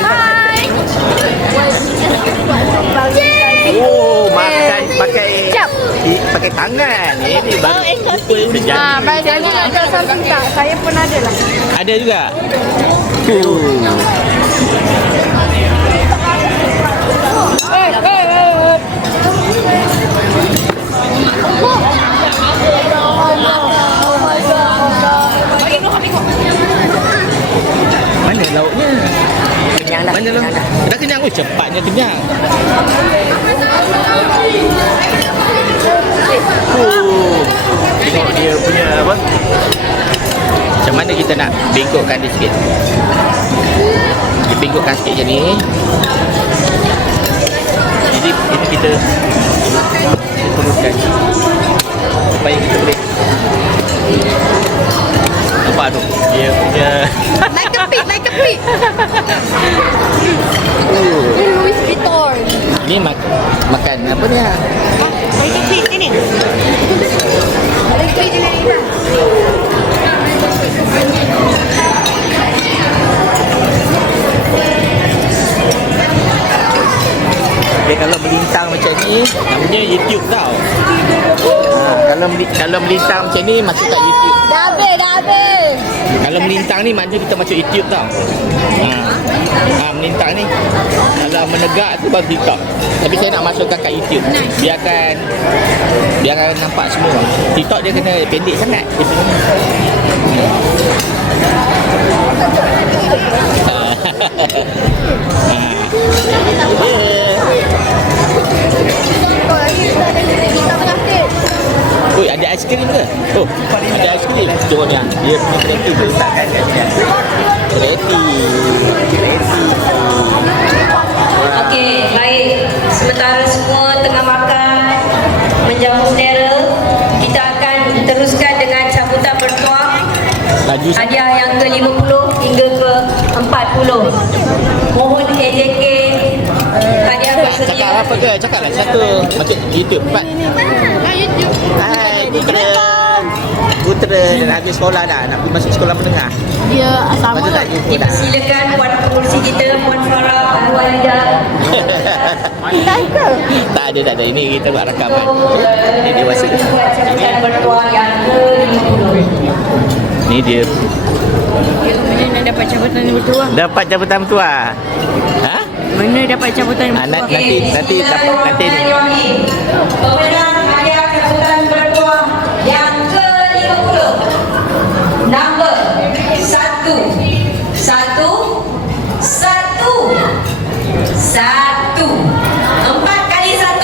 Hai. Oh, makan pakai tangan. Ini baru Baik, jangan ada something tak? Saya pun ada lah. ada juga. Mana lauknya? Kenyang dah. Mana lauk? Dah kenyang. Oh, cepatnya kenyang. Tengok dia punya apa? Macam mana kita nak bengkokkan dia sikit? Kita bengkokkan sikit macam ni. Jadi ini kita turunkan supaya kita boleh nampak tu dia punya Like a pig. Louis Vuitton. ni makan apa ni? Like a pig ni. Like a pig ni. Dia kalau melintang macam ni namanya YouTube tau. Kalau melintang macam ni masuk kat YouTube. Dah habis. Kalau melintang ni maknanya kita masuk YouTube tau. Melintang ni kalau menegak tu baru TikTok. Tapi saya nak masukkan kat YouTube. Biarkan nampak semua. TikTok dia kena pendek sangat. Dia Oh, ada aiskrim ke? Oh, ada aiskrim. Tengok ni. Dia punya kereta dia letakkan kat sini. Kereta. Okey, baik. Sementara semua tengah makan, menjamu saudara, kita akan teruskan dengan sambutan bertuah. Hadiah yang ke-50 hingga ke-40. Mohon AJK hadiah bersedia. Cakap apa ke? Cakaplah satu. Macam YouTube 4. Hai, Putera dah habis sekolah dah. Nak pergi masuk sekolah menengah. Dia sama Macam tak lah. jumpa dah. Dipersilakan Puan Pengurusi kita, Puan Farah, Puan Walida. Tak ada. Ini kita buat rakaman. Ini dewasa. Sambutan bertuah yang ke-50. Ni dia Mana nak dapat jabatan yang bertuah? dapat jabatan tua. Ha? Mana dapat jabatan yang bertuah? Nanti dapat nanti ni. Pemenang hadiah sambutan bertuah yang ke-50. Nombor 1. 4 kali 1.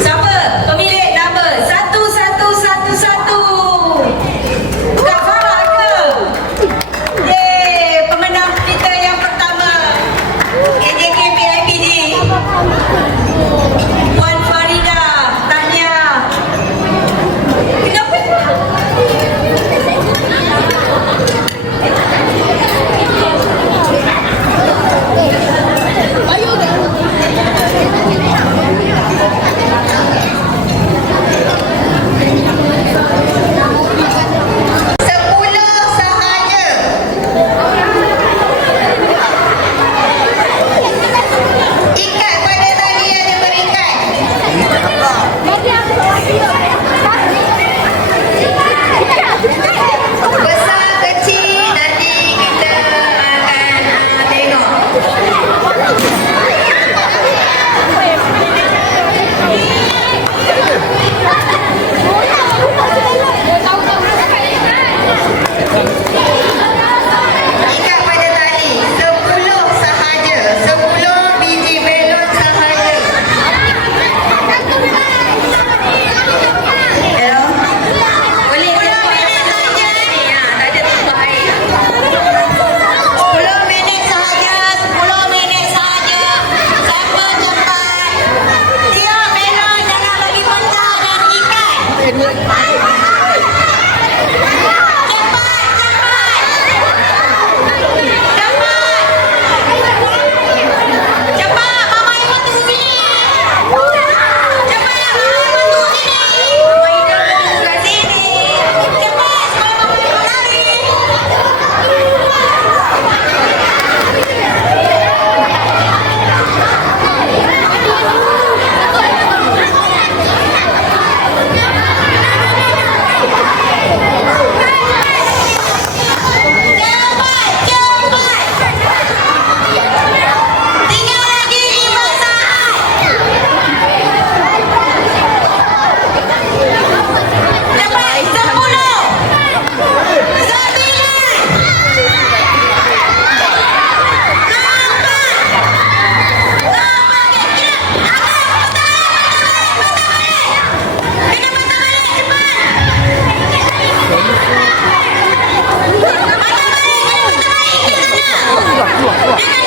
Siapa pemilik nombor 1111? Kak Farah ke? Yeay, pemenang kita yang pertama. AJK PIPD. Puan Farida, Keluar.